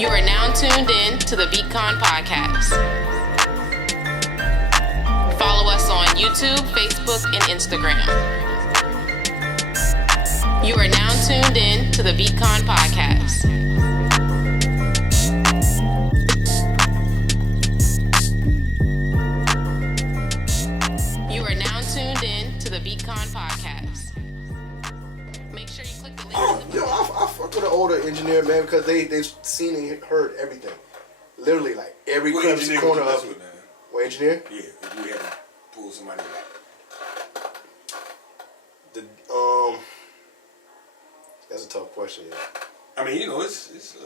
You are now tuned in to the Conn podcast. Follow us on YouTube, Facebook, and Instagram. You are now tuned in to the Conn podcast. You are now tuned in to the Conn podcast. Make sure you click the link. I fuck with an older engineer, man, because they've seen and heard everything. Literally, like every corner of it. What engineer? Yeah, if you had to pull somebody back. That's a tough question, yeah. I mean, it's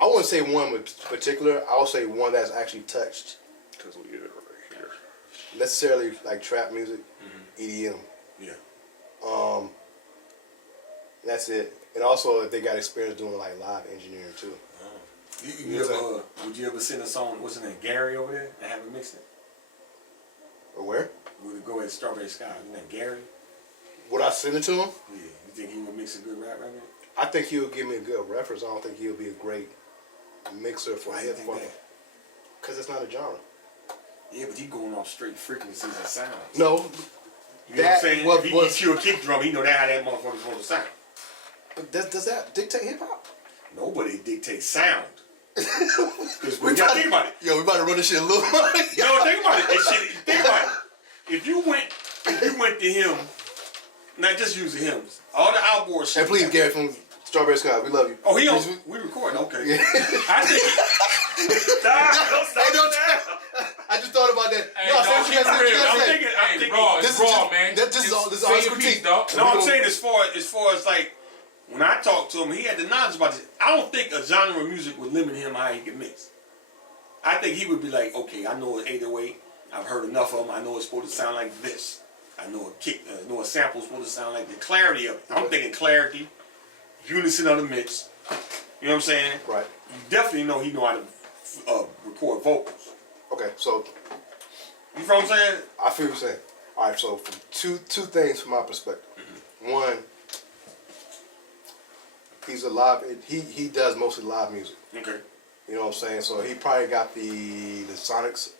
I wouldn't say one in particular. I would say one that's actually touched. Because we get it right here. Necessarily like trap music, EDM. Yeah. That's it. And also, if they got experience doing like live engineering too. Would you ever send a song? What's his name? Gary over there? And have him mix it. Or where? Would it go at Strawberry Sky? Isn't that Gary? Would I send it to him? Yeah. You think he would mix a good rap record? I think he'll give me a good reference. I don't think he'll be a great mixer for hip hop. Because it's not a genre. Yeah, but he going off straight frequencies and sounds. No. You know what I'm saying? If he gets you a kick drum, he know that how that motherfucker's going to sound. But does that dictate hip hop? Nobody dictates sound. Because we got to think about it. Yo, we about to run this shit a little. No, think about it. Think about it. If you went to him, not just using hymns, all the outboard shit. And please, Gary from Strawberry Sky, we love you. Oh, we recording, okay. Yeah. I think. Don't I just thought about that. Hey, no, dog, say what you I'm say. thinking. Raw, This it's is raw, just, man. This is all Say your critique. piece, dog. No, I'm saying as far as like when I talked to him, he had the knowledge about this. I don't think a genre of music would limit him how he can mix. I think he would be like, okay, I know it's 808. I've heard enough of them. I know it's supposed to sound like this. I know a sample's supposed to sound like the clarity of it. I'm thinking clarity, unison of the mix. You know what I'm saying? Right. You definitely know he know how to record vocals. Okay, so You know what I'm saying? I feel what you're saying. All right, so from two things from my perspective. One, he's a live. He does mostly live music. Okay. You know what I'm saying? So he probably got the sonics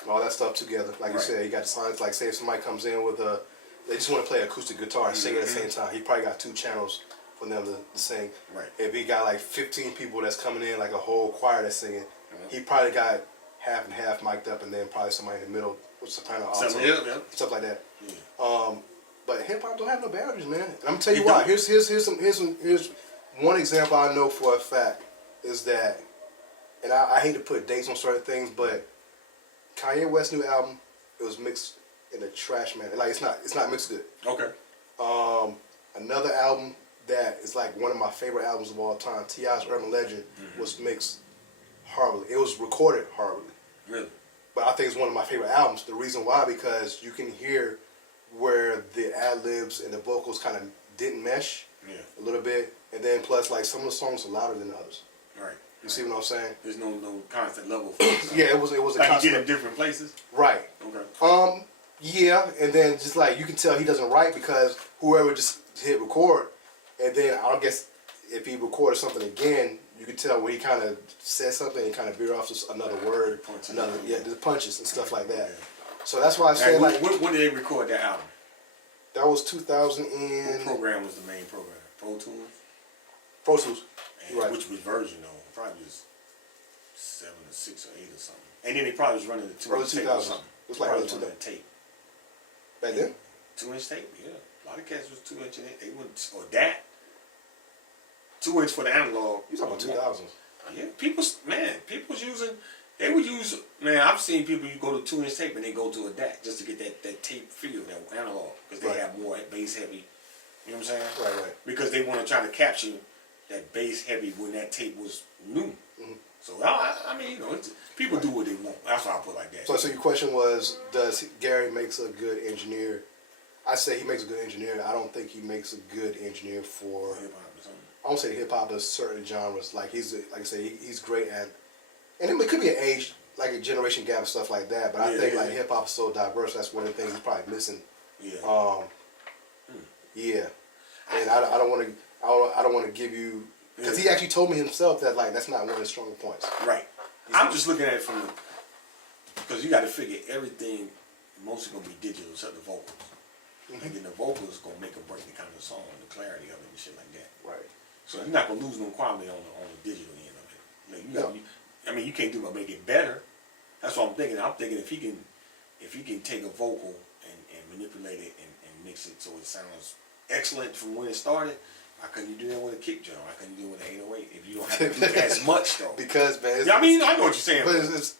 and all that stuff together. Like you said, he got the sonics. Like say if somebody comes in with they just want to play acoustic guitar and sing at the same time. He probably got 2 channels for them to sing. Right. If he got like 15 people that's coming in, like a whole choir that's singing, he probably got half and half mic'd up, and then probably somebody in the middle with soprano alto, stuff like that. Yeah. But hip hop don't have no boundaries, man. And I'm gonna tell you why. Here's one example I know for a fact is that, and I hate to put dates on certain things, but Kanye West's new album, it was mixed in a Trashcan. Like it's not mixed good. Okay. Another album that is like one of my favorite albums of all time, T.I.'s Urban Legend, was mixed horribly. It was recorded horribly. Really? But I think it's one of my favorite albums. The reason why, because you can hear where the ad-libs and the vocals kind of didn't mesh a little bit. And then plus, like, some of the songs are louder than others. Right. You see what I'm saying? There's no constant level for it. Yeah, it was a like constant. you get in different places? Right. Okay. Yeah, and then just like, you can tell he doesn't write because whoever just hit record, and then I guess if he recorded something again, you could tell when he kind of said something and kind of veer off to another word, the punches and stuff like that. Yeah. So that's why I said when did they record that album? That was 2000 and... What program was the main program? Pro Tools? Pro Tools. Right. Which was version though? Probably was 7 or 6 or 8 or something. And then they probably was running the 2-inch tape or something. It was like early 2000 tape. Back then? 2-inch tape, yeah. A lot of cats was 2-inch in it. They wouldn't, or that. 2-inch for the analog. You talking about 2000s? Yeah, people's using. They would use. Man, I've seen people go to 2-inch tape and they go to a DAC just to get that tape feel, that analog, because they have more bass heavy. You know what I'm saying? Right. Because they want to try to capture that bass heavy when that tape was new. So I mean, people do what they want. That's why I put it like that. So your question was, does Gary makes a good engineer? I say he makes a good engineer. I don't think he makes a good engineer for hip hop or something. I won't say hip hop, but certain genres. Like he's great at, and it could be an age, like a generation gap and stuff like that. But I think like hip hop is so diverse. That's one of the things he's probably missing. Yeah. Yeah. and I don't want to give you, because he actually told me himself that like that's not one of his stronger points. Right. I'm just looking at it from because you got to figure everything mostly gonna be digital except the vocals. And then the vocals gonna make or break the kind of the song, the clarity of it and shit like that. Right. So you're not gonna lose no quality on the digital end of it. Like, I mean, you can't do but make it better. That's what I'm thinking. I'm thinking if he can take a vocal and manipulate it and mix it so it sounds excellent from when it started. How can you do that with a kick drum? How can you do it with an 808 if you don't have to do as much though? Because man, I mean, I know what you're saying. But it's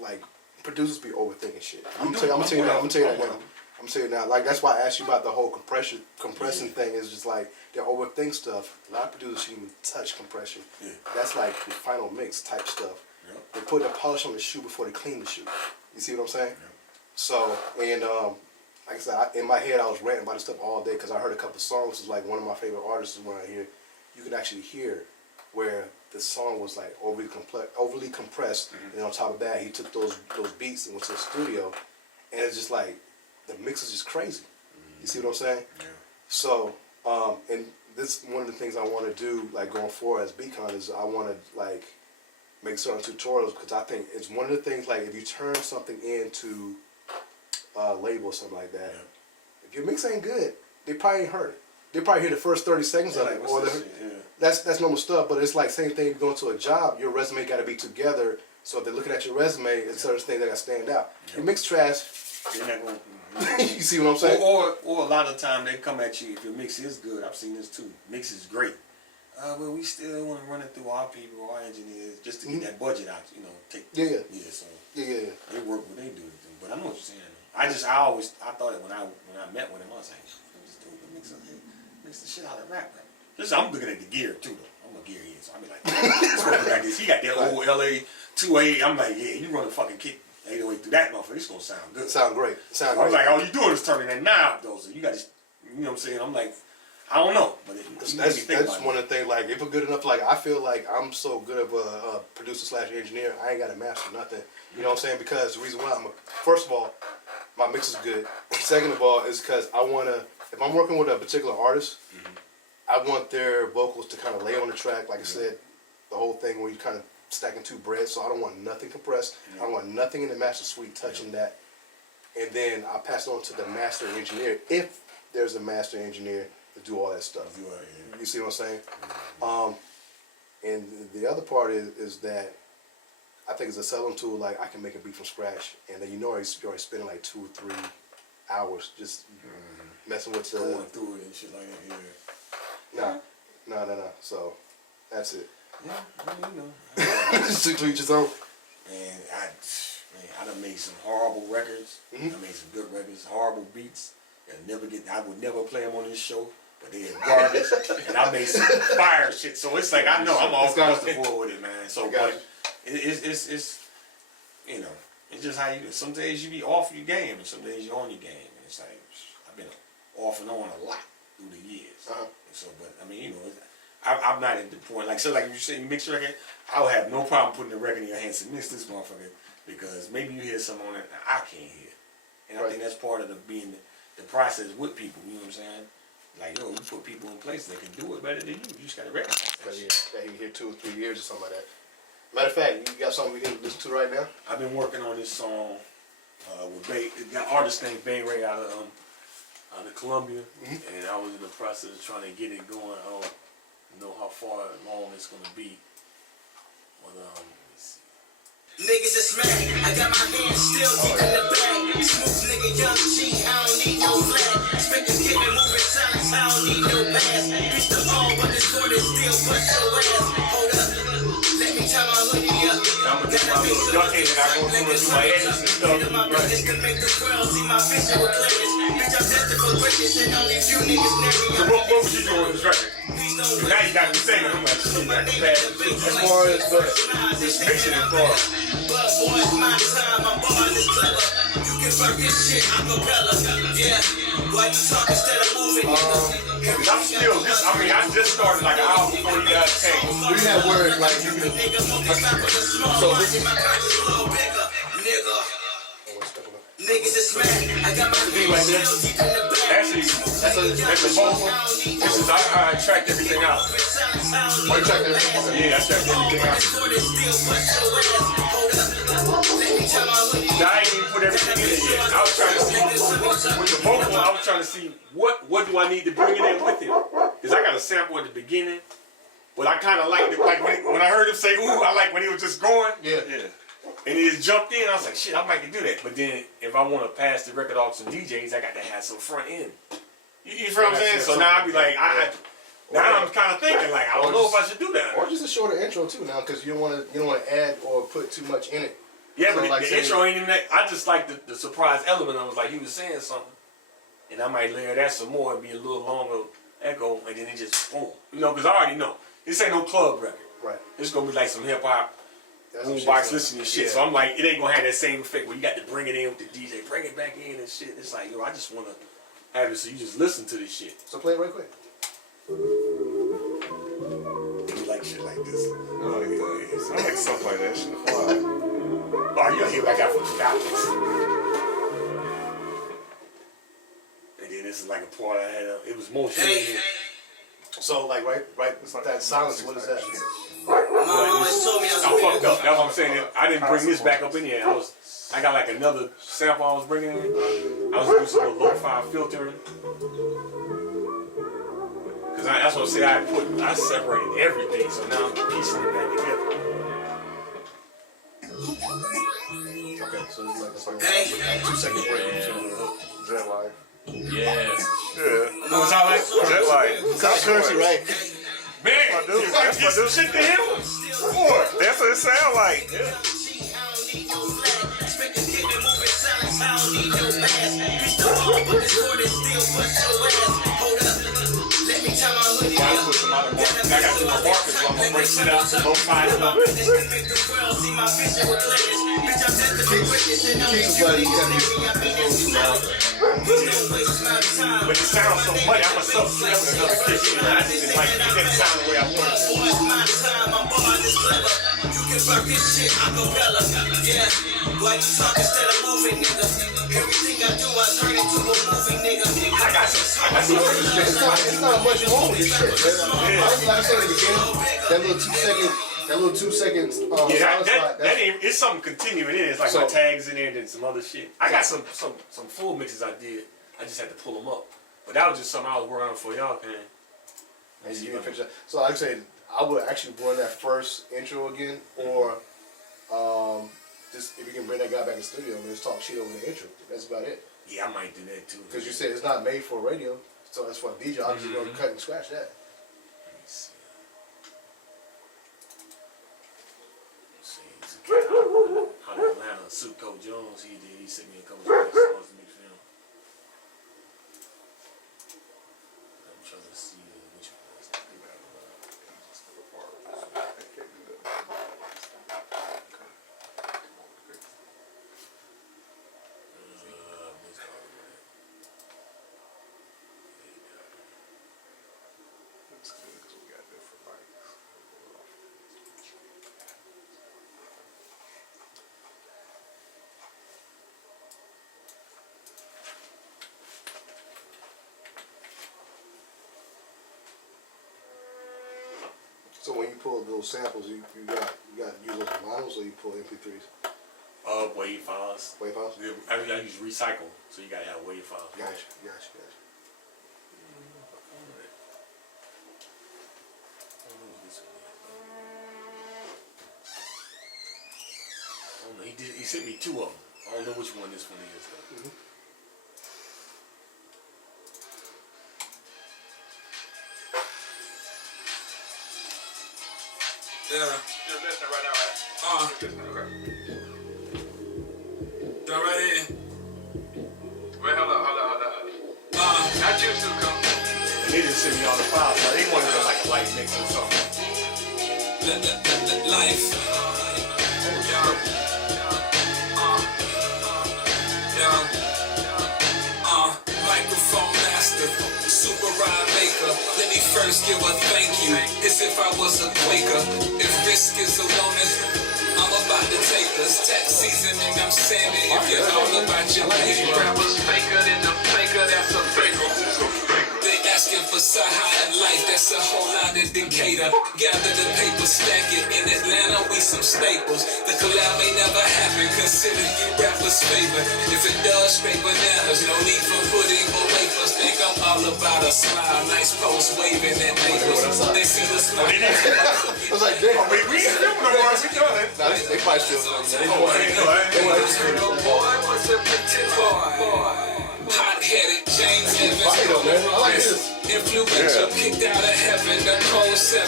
like producers be overthinking shit. I'm gonna tell you now. Like that's why I asked you about the whole compressing thing. Is just like they overthink stuff. A lot of producers shouldn't even touch compression. Yeah. That's like the final mix type stuff. Yeah. They put the polish on the shoe before they clean the shoe. You see what I'm saying? Yeah. So and like I said, in my head I was ranting about this stuff all day because I heard a couple of songs. It's like one of my favorite artists is when I hear, you can actually hear where the song was like overly compressed, and on top of that, he took those beats and went to the studio, and it's just like the mix is just crazy. You see what I'm saying? Yeah. So, and this one of the things I want to do, like going forward as Beacon, is I want to like make certain tutorials because I think it's one of the things like if you turn something into a label or something like that, if your mix ain't good, they probably ain't heard it. They probably hear the first 30 seconds of it, or that's normal stuff. But it's like same thing. You go into a job, your resume got to be together. So if they're looking at your resume, it's certain things that got to stand out. Your mix trash. You see what I'm saying? Or a lot of the time they come at you if your mix is good. I've seen this too. Mix is great. But we still want to run it through our people, our engineers, just to get that budget out. You know, So they work what they do. But I know what you're saying. I thought it when I met with him. I was like, this dude mix the shit out of rap. Listen, I'm looking at the gear too though. I'm a gear head, so I be like, like this. He got that old LA 2A. I'm like, yeah, you run a fucking kick 808 through that motherfucker. It's gonna sound good. Sound great. I was like, all you doing is turning that knob though. So you got to, you know what I'm saying? I'm like, I don't know, but that's one of the things. Like, if we're good enough, like I feel like I'm so good of a producer / engineer. I ain't got to master nothing. You know what I'm saying? Because the reason why first of all, my mix is good. Second of all, is because I wanna, if I'm working with a particular artist, I want their vocals to kind of lay on the track. Like I said, the whole thing where you kind of stacking two breads. So I don't want nothing compressed. I don't want nothing in the master suite touching that. And then I pass it on to the master engineer if there's a master engineer to do all that stuff. You see what I'm saying? And the other part is that I think it's a selling tool. Like I can make a beat from scratch, and then you're already spending like 2 or 3 hours just messing with going through it and shit like that. No. So that's it. Yeah, you know. Just to each his own. Man, I done made some horrible records. I made some good records, horrible beats. I would never play them on this show, but they are garbage. And I made some fire shit. So it's like I know I'm all across the board with it, man. So but it's you know, it's just how you do. Some days you be off your game, and some days you're on your game. And it's like I've been off and on a lot through the years. So, but I mean, you know, I'm not at the point like so. Like you say, you mix a record, I would have no problem putting a record in your hands and mix this motherfucker because maybe you hear something on it that I can't hear, and I think that's part of the process with people. You know what I'm saying? Like you put people in place that can do it better than you. You just gotta recognize that. Yeah, you hear 2 or 3 years or something like that. Matter of fact, you got something we can listen to right now? I've been working on this song with got an artist named Bay Ray out of Columbia, and I was in the process of trying to get it going. I don't know how far along it's gonna be, but let me see. Niggas are smack. I got my hands still deep in the bag. Smooth nigga, young G. I don't need no flag. Spit this kid and moving silence. I don't need no pass. Reach the ball, but this court is still push your ass. Hold up. Let me tie my hoodie up. I'm gonna get my little ducking and I go through my edges and stuff. My business can make the world see my vision with clearance. Bitch, I'm destined for greatness and only few niggas near me. So what was you doing with this record? Now you got me singing. I'm like, shit, that's bad. As far as this mixing is far. But boy, it's my time. I'm born this clever. You can work this shit acapella. Yeah. Why you talk instead of moving? I'm still just, I just started like an hour before you guys came. we have words like you can. So this is. niggas is mad. I got my hands still deep in the bag. Actually, that's a vocal. This is how I tracked everything out. Oh, you tracked everything? Yeah, I tracked everything out. Now, I ain't even put everything in it yet. I was trying to see, with the vocal, I was trying to see what do I need to bring it in with him. Because I got a sample at the beginning, but I kind of liked it. Like when I heard him say, ooh, I like when he was just going. Yeah. And he just jumped in. I was like, shit, I might can do that. But then if I want to pass the record off to some DJs, I got to have some front end. You feel what I'm saying? So now I be like, now I'm kind of thinking like, I don't know if I should do that. Or just a shorter intro too now, because you don't want to add or put too much in it. Yeah, So but like the intro ain't even that. I just like the surprise element. I was like, he was saying something, and I might layer that some more and be a little longer echo, and then it just boom. You know, because I already know this ain't no club record. Right. It's gonna be like some hip hop That's some boombox shit, listening shit. yeah. So I'm like, it ain't gonna have that same effect where you got to bring it in with the DJ, bring it back in and shit. It's like, yo, I just wanna have it so you just listen to this shit. So play it right quick. You like shit like this. Oh, yeah. I like stuff like that. Shit fly. Oh, you hear what I got from the Falcons. And then this is like a part I had. It was more shit in here. So like right, it's like that silence. What is that? I fucked up. That's what I'm saying. I didn't bring this back up in here. I got like another sample I was bringing in. I was doing some lo-fi filtering. Cause that's what I say. I separated everything, so now I'm piecing it back together. Okay, so it's like a 2-second break between the hook. Jet lag. Yeah. Yeah. What was I like? Jet lag. Sounds currency, right? Man, That's my dude. shit to him. Boy, That's what it sound like. I put some other markers. I got some more markers, so I'm gonna break shit out. Lo-fi stuff. But it sounds so much. I'm a subset with another kick. I just didn't like it. Didn't sound the way I wanted You can fuck this shit acapella. Yeah, why you talk instead of moving, nigga? Everything I do, I turn into a movie, nigga. I got some. It's not much wrong with this shit, man. Like I said at the beginning, that little 2 seconds. Yeah, silence spot, that ain't. It's something continuing in it. It's like my tags in there and then some other shit. I got some full mixes I did. I just had to pull them up. But that was just something I was working on for y'all, man. So like I said, I would actually run that first intro again, or just if you can bring that guy back in the studio and just talk shit over the intro. That's about it. Yeah, I might do that too. Because you said it's not made for radio, so that's for a DJ. I'm just gonna cut and scratch that. Let me see. Let's see. It's a cat out of Atlanta, Suitco Jones. He sent me a couple of songs to mix for him. I'm trying to see which one is that. That's good because we got different mics. So when you pull those samples, you got use those monos or you pull MP3s, Wave files. wave files. I use recycle, so you gotta have wave files. Gotcha. Oh, no, he sent me two of them. I don't know which one this one is though. Yeah. You're listening right now, right? Okay. Done right here. Wait, hold on. Not you two, come. And they just sent me all the files. Now they wanted to like a light mix or something. Life. Microphone master, super rhyme maker. Let me first give a thank you, as if I was a Quaker. If risk is a wellness, I'm about to take this tax season and I'm sending. If you're all about your paper, Rappers faker than the faker, that's a faker who's a faker. they asking for Sahara life, that's a whole lot of Decatur. Gather the paper, stack it. In Atlanta, we some staples. The collab may never happen, consider you rappers' favor. If it does, straight bananas, no need for pudding or wafers. Think I'm all about a smile, nice post waving at neighbors. They see the smile. I was like, damn. We ain't filming no more. We done it. Nah, they probably still Boy, what's a pretend boy? Hot-headed James Evans. I like this. Influential, kicked out of heaven, the cold 7.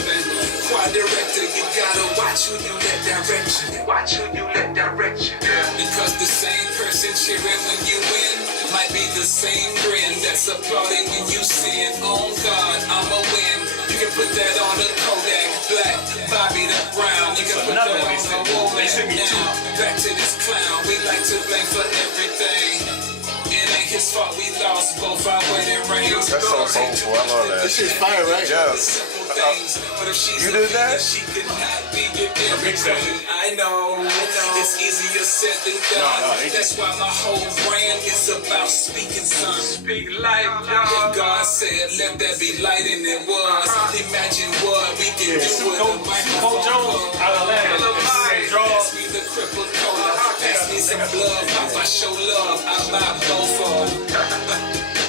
Quad director, you gotta watch who you let direct you. Watch who you let direct you. Because the same person cheering when you win might be the same grin that's applauding when you sin. On God, I'ma win. You can put that on a Kodak Black, Bobby the Brown. You can put that on a woman now. Back to this clown, we like to blame for everything. It ain't his fault we lost both our wedding rings. That's so soulful. I love that. This shit's fire, right? Yeah. You did that? She could not be your queen. I know. It's easier said than done. That's why my whole brand is about speaking, son. Speak life, And y'all. God said, let there be light, and it was. Imagine what we can do with a microphone. Pass me the crippled cola. Pass me some blood. Pop, I show love. I buy both of them.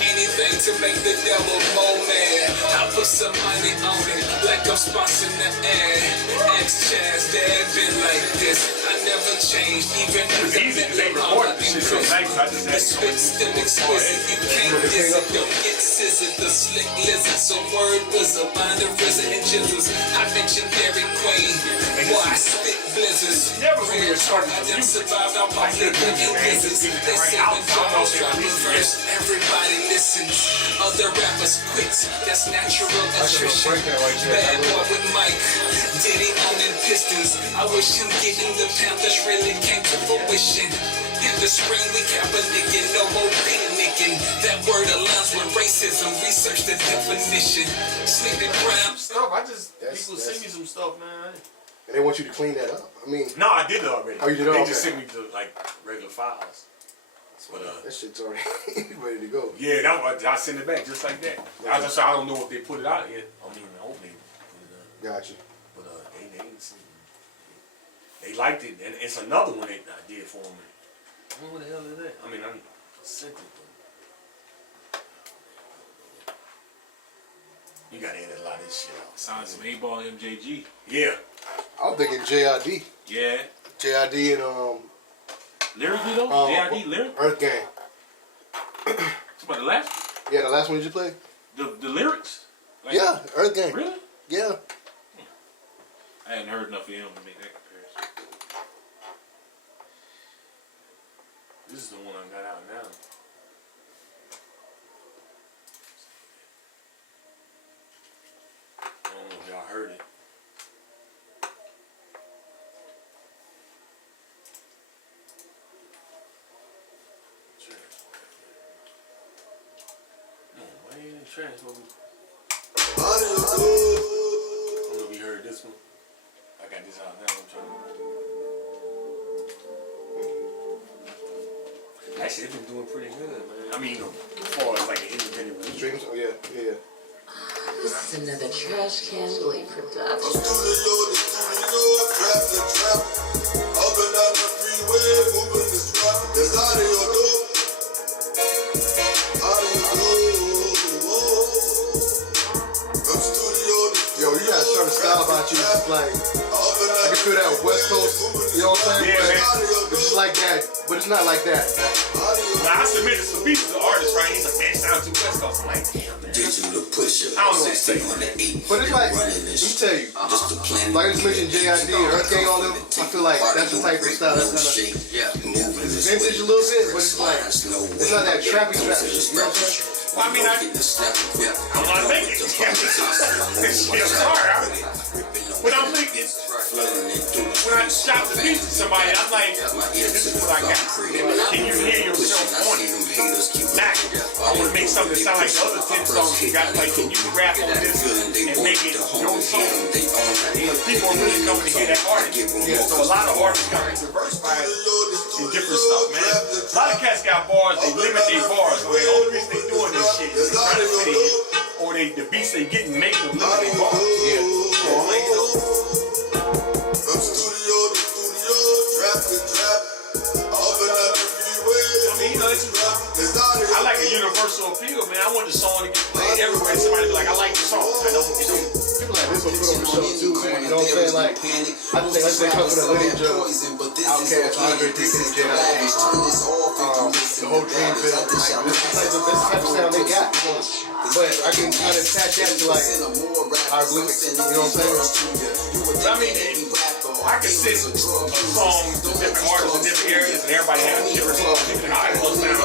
Anything to make the devil more mad. I put some money on it, like I'm sponsoring the ad. Ask Chaz, dad been like this. I never changed, even if They recorded this shit so nice. I just the had spit still exquisite. You can't diss it, don't get scissored. The slick lizard, so word was a bind of risen and jizzles. I mentioned Dairy Queen, boy, I spit blizzards. Never really started I with done music. survived off my liquor and blizzards. They say when Jones drop a verse, everybody listens. Other rappers quit, that's natural attrition. Bad boy with Mike, Diddy owning Pistons. I wish him getting the Panthers really came to fruition. In the spring we Kaepernickin', no more picnicking. That word aligns with racism, research the definition. Sleeping crime. Stuff. I just That's- people send me some stuff, man. And they want you to clean that up. I mean, No, I did it already. Oh, you did it? They Okay. just sent me to like regular files. But that shit's already ready to go. yeah, that was, I sent it back just like that. I don't know if they put it out yet. I mean, I hope they put it out. Gotcha. But they liked it, and it's another one that I did for them. I don't know what the hell is that. I mean, I sent it, but you gotta edit a lot of this shit out. Signed some 8-ball MJG. Yeah. I was thinking JID. Yeah. JID and Lyrically though? JID lyric? Earth Gang. It's about the last one? Yeah, the last one you played? The lyrics? Like, Yeah, Earth Gang. Really? Yeah. I hadn't heard enough of him to make that comparison. This is the one I got out now. I don't know if y'all heard it. No, why ain't it trash? I don't know if you heard this one. I got this out now. I'm trying to. That shit been doing pretty good, man. I mean, as far as like an independent release. Streams? Oh, yeah. Yeah. This is another Trashcan Willie production. Yo, you got a certain style about you. It's like, I can feel that West Coast, you know what I'm saying? Yeah, man. It's just like that, but it's not like that. Now, I submitted some beats to the artist, right? He's like, man, it sounds too West Coast. I'm like, damn, man. Digital pusher. I don't know what to say. But it's like, let me tell you, like I just mentioned JID and Earth Gang, all them, I feel like that's the type of style that's kind of vintage a little bit, but it's like, it's not that trappy trap shit, you know what I'm saying? Well, I mean, I'm not making it. I'm sorry. But I'm thinking, when I shot the beat to somebody, I'm like, this is what I got. Can you hear yourself on it? Now, I want to make something that sound like the other 10 songs you got. Like, can you rap on this and make it your song? people are really coming to hear that artist. Yeah. So a lot of artists got diversified in different stuff, man. A lot of cats got bars, they limit their bars. So the only reason they doing this shit is they trying to fit in, or the beats they getting make them limit their bars. Yeah. So I'm like, you know. From studio to studio, trap to trap, off another freeway. I mean, you know, I like a universal appeal, man. I want the song to get played everywhere. Somebody be like, I like the song. I don't, you know. People like this will put on the show too, man. You know what I'm saying? Like, I just think let's say come with a Willie Outkast, Andre 3 J, the whole Dreamville. Like, this is the type of sound they got. But I can kind of attach that to like our lyrics. You know what I'm saying? I mean, I can sing a song to different artists in different areas, and everybody has different songs. People like, I want to sound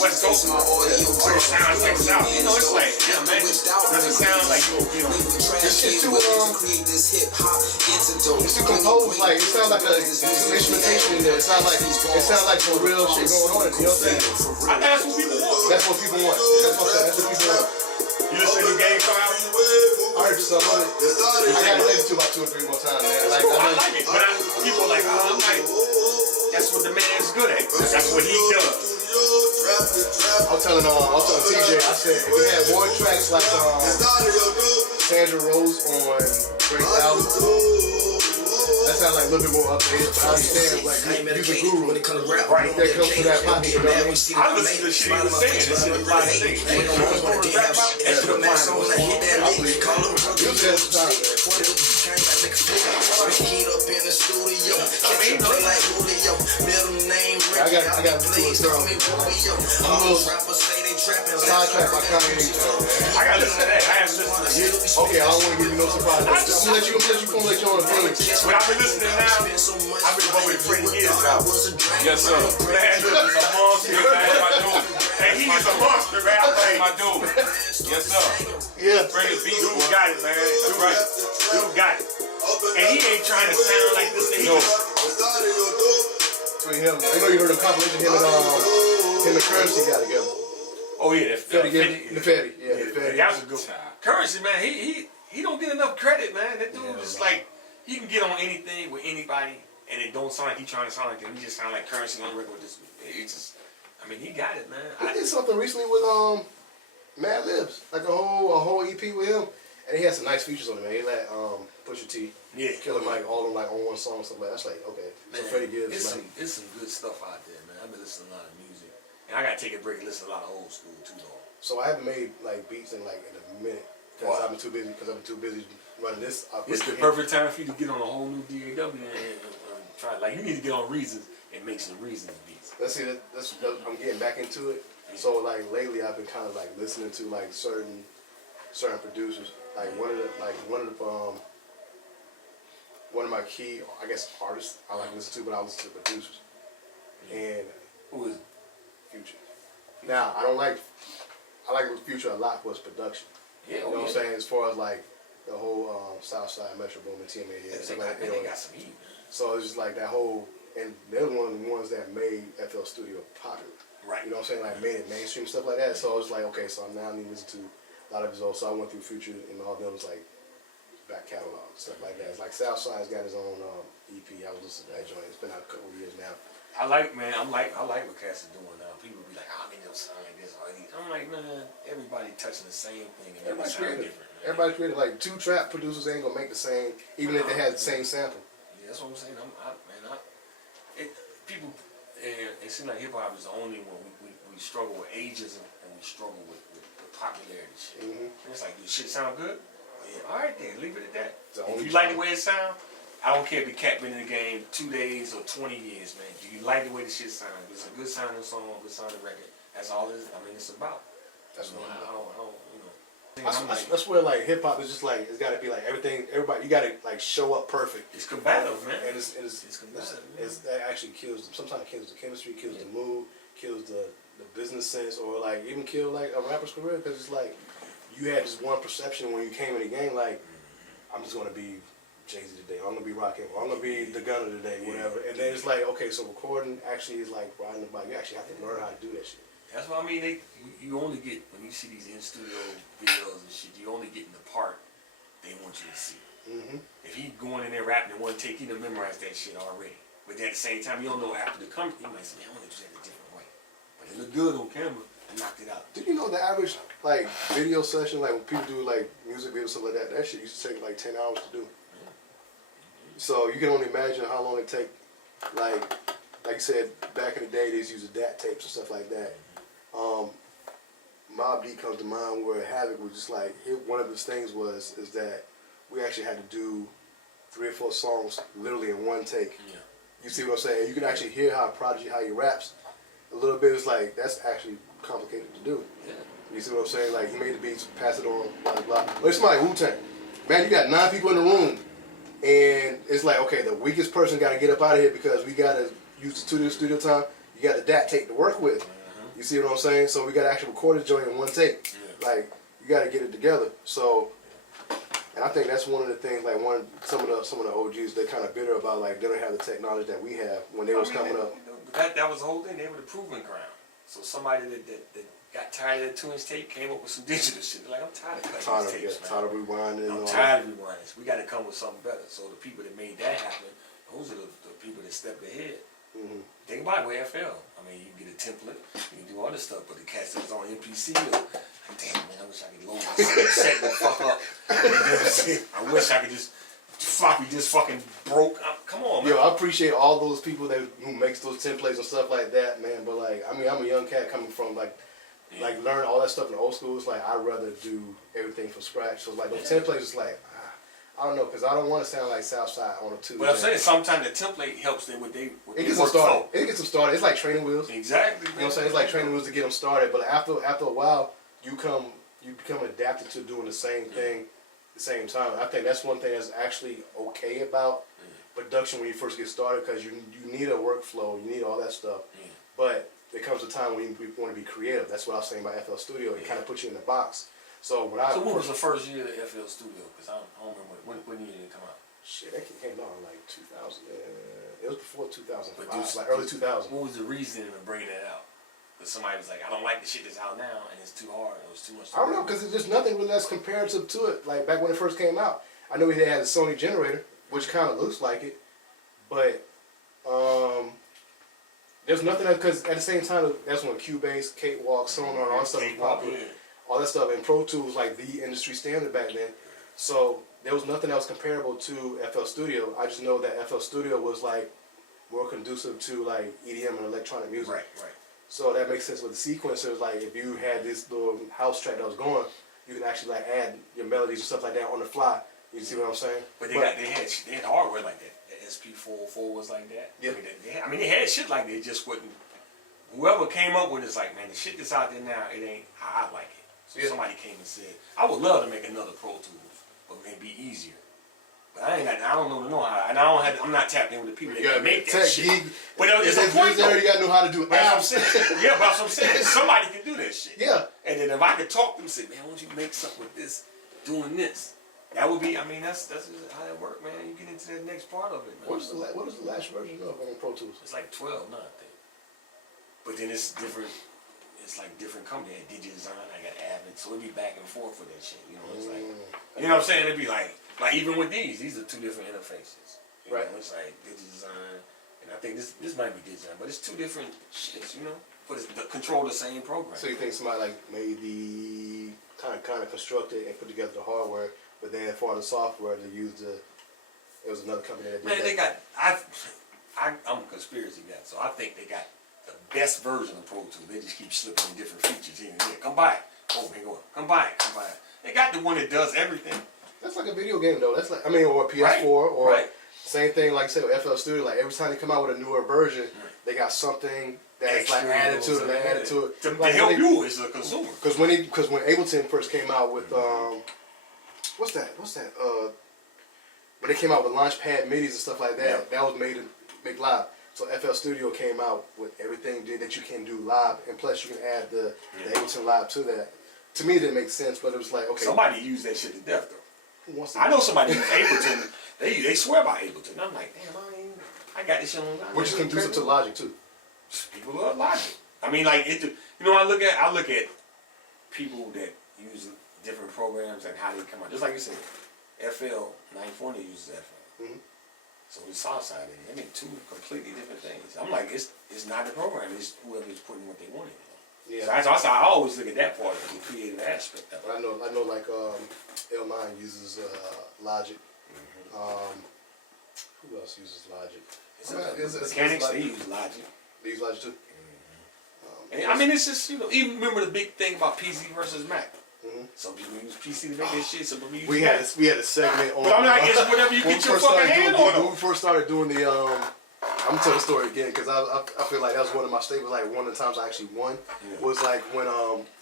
West Coast, or it sounds like South. You know, it's like, yeah, man, does it sound like you know? This shit too, it's too composed. Like, it sounds like some instrumentation in there. It sounds like some real shit going on. You know what I'm saying? That's what people want. That's what people want. That's what people want. You listen to Game File? I heard some of it. I gotta listen to about 2 or 3 more times, man. Like, I like it, but people are like, oh, I'm like, that's what the man's good at. That's what he does. I'm telling TJ, I said, if he had more tracks like Sandra Rose on Drake's album, that sounds like a little bit more up to date. I understand, like, you're the guru. When it comes to rap, Right, that comes from that pocket, you know what I mean? I listen to shit he was saying. This shit applies to things. Ain't no one wanna get rap out. That's the man song that hit that lick. Call him You just time, man. Heat up in the studio. Catch him play like Julio. Middle name I got to do it, please call me Rubio. I'm a little Rappers say they trapping. sidetracked by Kanye, man. I gotta listen to that. I haven't listened to it. Okay, I don't want to give you no surprise. I'm gonna let you on the page. What I've been listening to now, I've been bumping Freddie Gibbs out. Yes, sir. Man, this is a monster, man. My dude. And he is a monster, man. I'm like, My dude. Yes, sir. Yeah. Freddie B. dude got it, man. Dude, right. Dude got it. And he ain't trying to sound like this thing. No. Between him, I know you heard the compilation him and Currency got together. Oh yeah, that The Fetty. Yeah, the Fetty. that was a good one. Currency, man, he don't get enough credit, man. That dude is like, he can get on anything with anybody, and it don't sound like he trying to sound like them. He just sound like Currency on the record with this. It's just, I mean, he got it, man. He did something recently with Mad Libs, like a whole EP with him, and he had some nice features on it, man. He let Pusha T, Killer Mike, all of them like on one song, stuff like that. That's like, okay, so Freddie Gibbs. It's some good stuff out there, man. I've been listening to a lot of music, and I gotta take a break and listen to a lot of old school too, though. So I haven't made like beats in a minute because I've been too busy running this. It's the perfect time for you to get on a whole new DAW and try. Like, you need to get on Reasons and make some Reasons beats. Let's see, I'm getting back into it. So like lately, I've been kind of like listening to like certain producers. Like one of my key, I guess, artists I like to listen to, but I listen to producers. And Who is it? Future. Now I like Future a lot for his production. Yeah, You know what I'm saying? As far as like the whole Southside Metro Boom and TMA. They got some heat, man. So it's just like that whole, and they're one of the ones that made FL Studio popular. Right. You know what I'm saying? Like made it mainstream, stuff like that. So it's like, okay, so now I need to listen to a lot of his old. So I went through Future and all them was like back catalog, stuff like that. It's like Southside's got his own EP. I was listening to that joint. It's been out a couple of years now. I like what Cass is doing now. People be like, I mean, they'll sound like this. I'm like, man, everybody touching the same thing and everybody sound different. Man. Everybody created like 2 trap producers ain't gonna make the same, even if they had the same sample. Yeah, that's what I'm saying. People, it seems like hip hop is the only one we struggle with ageism and we struggle with the popularity shit. Mm-hmm. And it's like, does shit sound good? Yeah, all right then, leave it at that. If you genre. like the way it sounds, I don't care if the cat been in the game 2 days or 20 years, man. Do you like the way the shit sounds? It's a good sounding song, good sounding record. That's all it's about. That's what I don't, you know. That's where like hip hop is just like it's got to be like everything. Everybody, you got to like show up perfect. It's combative, man. And it's combative. That actually kills. Sometimes it kills the chemistry, kills the mood, kills the business sense, or like even kill like a rapper's career because it's like you had this one perception when you came in the game. Like I'm just gonna be Jay-Z today. I'm gonna be rocking. Or I'm gonna be the Gunner today. Whatever. And then it's like okay, so recording actually is like riding the bike. You actually have to learn how to do that shit. That's what I mean. You only get, when you see these in-studio videos and shit, you only get in the part they want you to see. Mm-hmm. If he going in there rapping in one take, you done memorized that shit already. But then at the same time, you don't know after the come, you might say, man, I want to do that a different way. But it looked good on camera. I knocked it out. Do you know the average like video session, like when people do like music videos, stuff like that, that shit used to take like 10 hours to do. So you can only imagine how long it take. Like you said, back in the day, they used to use the DAT tapes and stuff like that. Mobb Deep comes to mind where Havoc was just like, one of his things is that we actually had to do 3 or 4 songs literally in one take. Yeah. You see what I'm saying? You can actually hear how Prodigy, how he raps a little bit. It's like, that's actually complicated to do. Yeah. You see what I'm saying? Like, he made the beats, pass it on, blah, blah, blah. But it's like Wu-Tang. Man, you got 9 people in the room, and it's like, okay, the weakest person got to get up out of here because we got to use the studio time. You got the DAT tape to work with. You see what I'm saying? So we got to actually record the joint in one take. Yeah. Like, you got to get it together. So, and I think that's one of the things, like some of the OGs, they're kind of bitter about, like, they don't have the technology that we have when they was coming up. That was the whole thing. They were the proving ground. So somebody that got tired of that 2-inch tape came up with some digital shit. They're like, I'm tired of cutting these tapes, man. Tired of rewinding. I'm tired of rewinding. We got to come with something better. So the people that made that happen, those are the people that stepped ahead. Mm-hmm. Think about it with FL. I mean, you get a template, you can do all this stuff, but the cast that was on MPC, damn, man, I wish I could load this set the fuck up. I wish I could just, floppy just fucking broke. Come on, man. Yo, I appreciate all those people who makes those templates and stuff like that, man. But like, I mean, I'm a young cat coming from like learn all that stuff in the old school. It's like I'd rather do everything from scratch. So like those templates, is like I don't know, because I don't want to sound like Southside on a Tuesday. But I'm saying sometimes the template helps them with it gets them started. It gets them started. It's like training wheels. Exactly. You know what I'm saying? It's like training wheels to get them started. But after a while, you become adapted to doing the same thing at the same time. I think that's one thing that's actually okay about production when you first get started, because you need a workflow, you need all that stuff. But there comes a time when you want to be creative. That's what I was saying about FL Studio. It kind of puts you in the box. So when what was the first year of FL Studio? Because I don't remember when year did it come out. Shit, that came out in like 2000. It was before 2005, But like early 2000. What was the reason for bringing that out? Because somebody was like, I don't like the shit that's out now, and it's too hard. It was too much. I don't know, because there's nothing really that's comparative to it. Like back when it first came out, I know they had a Sony generator, which kind of looks like it, but there's nothing because at the same time, that's when Cubase, Cakewalk, Sonar, all that stuff was popular. All that stuff, and Pro Tools was like the industry standard back then. So there was nothing else comparable to FL Studio. I just know that FL Studio was like more conducive to like EDM and electronic music. Right. So that makes sense with the sequencers. Like if you had this little house track that was going, you can actually like add your melodies and stuff like that on the fly. You see what I'm saying? But they had hardware like that. The SP404 was like that. Yeah. I mean, they had shit like that. It just wouldn't. Whoever came up with it's like, man, the shit that's out there now, it ain't how I like it. So somebody came and said, I would love to make another Pro Tools, but it'd be easier. But I don't know how, and I'm not tapped in with the people that can make that shit. Geek. But it's a point though. You gotta know how to do it. That's what I'm saying. Yeah, but that's what I'm saying. Somebody can do that shit. Yeah. And then if I could talk to them and say, man, why don't you make something with this, doing this? That would be, I mean, that's how it works, man. You get into that next part of it, man. What is the last version of on Pro Tools? It's like 12 now, I think. But then it's different. It's like different company. I had Digidesign, I got Avid, so it'd be back and forth with that shit. You know, it's like, you know what I'm saying? It'd be like even with these are 2 different interfaces. You know, it's like Digidesign, and I think this might be Digidesign, but it's 2 different shits, you know. But it's control the same program. So you think somebody like made the kind of constructed and put together the hardware, but then for the software they used it was another company that did Man, that. they got I'm a conspiracy guy, so I think they got the best version of Pro Tools. They just keep slipping in different features here and there. Come by it. Oh, here you go. Come by it. They got the one that does everything. That's like a video game though. That's like or a PS4 or same thing like I said with FL Studio. Like every time they come out with a newer version, they got something that's like added to it. To help you as a consumer. Because when Ableton first came out with what's that? When they came out with Launchpad MIDIs and stuff like that, that was made to make live. So FL Studio came out with everything that you can do live, and plus you can add the Ableton Live to that. To me, it didn't make sense, but it was like, okay. Somebody used that shit to death, though. Who wants to I know somebody used Ableton. They swear by Ableton. I'm like, damn, I got this shit on. Which is conducive to Logic, too. People love Logic. I mean, like, you know, I look at people that use different programs and how they come out. Just like you said, FL 940 uses FL. So the South Side, I mean, two completely different things. I'm like, it's not the program, it's whoever's putting what they want in. Yeah. So I always look at that part of the creative aspect of it. But I know like L9 uses Logic. Who else uses Logic? Mechanics, they use Logic. They use Logic too. And, I mean, it's just, you know, even remember the big thing about PC versus Mac. Some people use PC to make their shit. Some people use we Mac. had a segment on. But I'm like, it's whatever you get your fucking hand on. When we first started doing the I'm gonna tell the story again because I feel like that was one of my staples. Like one of the times I actually won was like when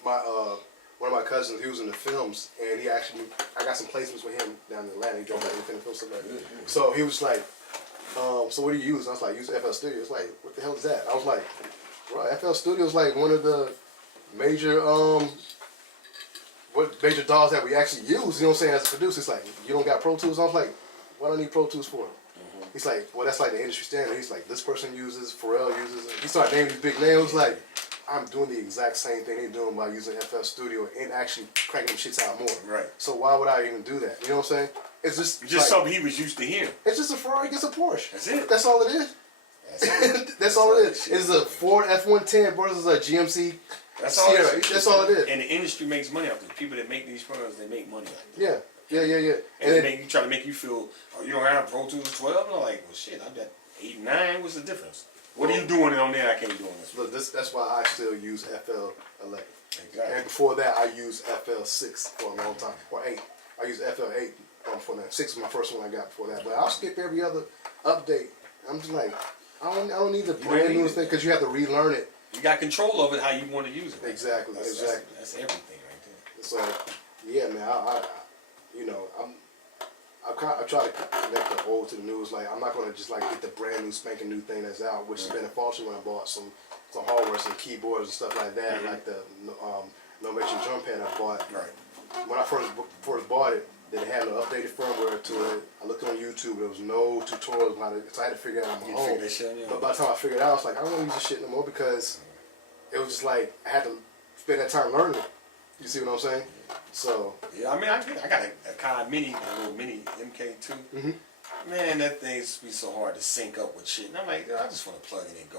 my one of my cousins, he was in the films, and I got some placements with him down in Atlanta. He drove like independent film stuff like that. So he was like, so what do you use? And I was like, use FL Studio. It's like, what the hell is that? I was like, bro, FL Studio is like one of the major major DAWs that we actually use. You know what I'm saying? As a producer, it's like, you don't got Pro Tools. I was like, what do I need Pro Tools for? He's like, well, that's like the industry standard. He's like, this person uses, Pharrell uses it. He started naming these big names. Like, I'm doing the exact same thing they're doing by using FL Studio and actually cranking them shits out more. Right. So why would I even do that? You know what I'm saying? It's just like, something he was used to hearing. It's just a Ferrari gets a Porsche. That's it. That's all it is. That's all it is. It's a Ford F-110 versus a GMC. That's all. That's all it is. And the industry makes money off it. People that make these programs, they make money off it. Yeah. And they try to make you feel, oh, you don't have Pro Tools 12? And I'm like, well, shit, I've got 8, 9. What's the difference? What are you doing on there? I can't do on this. Look, that's why I still use FL 11. Exactly. And before that, I used FL 6 for a long time, or 8. I used FL 8 before that. 6 was my first one I got before that. But I'll skip every other update. I'm just like, I don't need the brand new thing because you have to relearn it. You got control of it how you want to use it. Exactly. That's everything right there. So, yeah, man, I try to connect the old to the new. It's like I'm not gonna just like get the brand new spanking new thing that's out, which has been a false when I bought some hardware, some keyboards and stuff like that, like the No Mention drum pad I bought. Right. When I first bought it, they had no updated firmware to it. I looked on YouTube, there was no tutorials on so I had to figure it out on my own. But by the time I figured it out, I was like, I don't want to use this shit no more because it was just like I had to spend that time learning it. You see what I'm saying? So yeah, I mean, I got a Conn Mini, a little mini MK2. Man, that thing's be so hard to sync up with shit. And I'm like, I just want to plug it and go.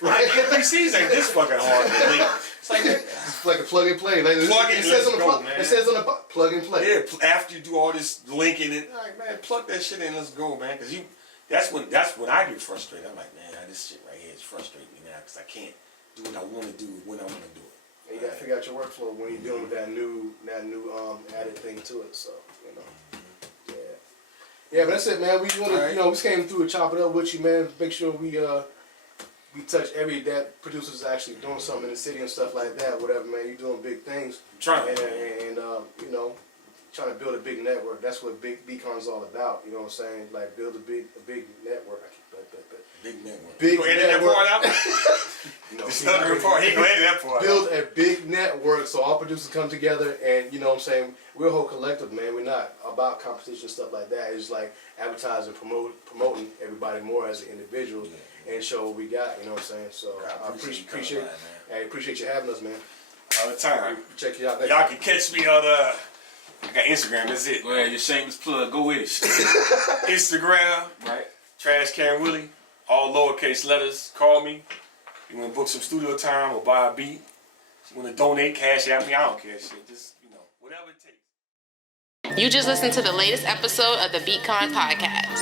Right. PCs ain't this fucking hard to link. It's like a plug and play. Like, plug it, it says on the go, man. It says on the plug and play. Yeah, after you do all this linking and like, man, plug that shit in. Let's go, man. Because that's when I get frustrated. I'm like, man, this shit right here is frustrating me now because I can't do what I want to do when I want to do it. And you gotta figure out your workflow when you're dealing with that new added thing to it. So you know, yeah, but that's it, man. We want to, we came through and chop it up with you, man. Make sure we touch that producers actually doing something in the city and stuff like that. Whatever, man. You're doing big things. Trying, and trying to build a big network. That's what BCon's all about. You know what I'm saying? Like build a big network. Big network. Big go edit network. That part out? No, he go edit that part build a big network so all producers come together and, you know what I'm saying, we're a whole collective, man. We're not about competition stuff like that. It's like advertising, promoting everybody more as an individual and show what we got, you know what I'm saying? So I appreciate you having us, man. All the time. Check you out. Y'all can catch me on I got Instagram, that's it. Well, your shameless plug, go with it. Instagram, right? Trashcan Willie, all lowercase letters. Call me. You want to book some studio time or buy a beat? You want to donate, cash at me? I don't care shit. Just, whatever it takes. You just listened to the latest episode of the BeatCon podcast.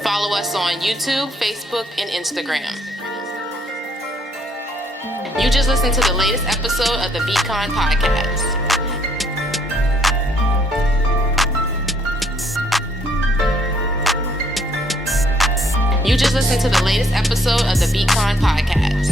Follow us on YouTube, Facebook, and Instagram. You just listened to the latest episode of the BeatCon podcast. You just listened to the latest episode of the BeatCon podcast.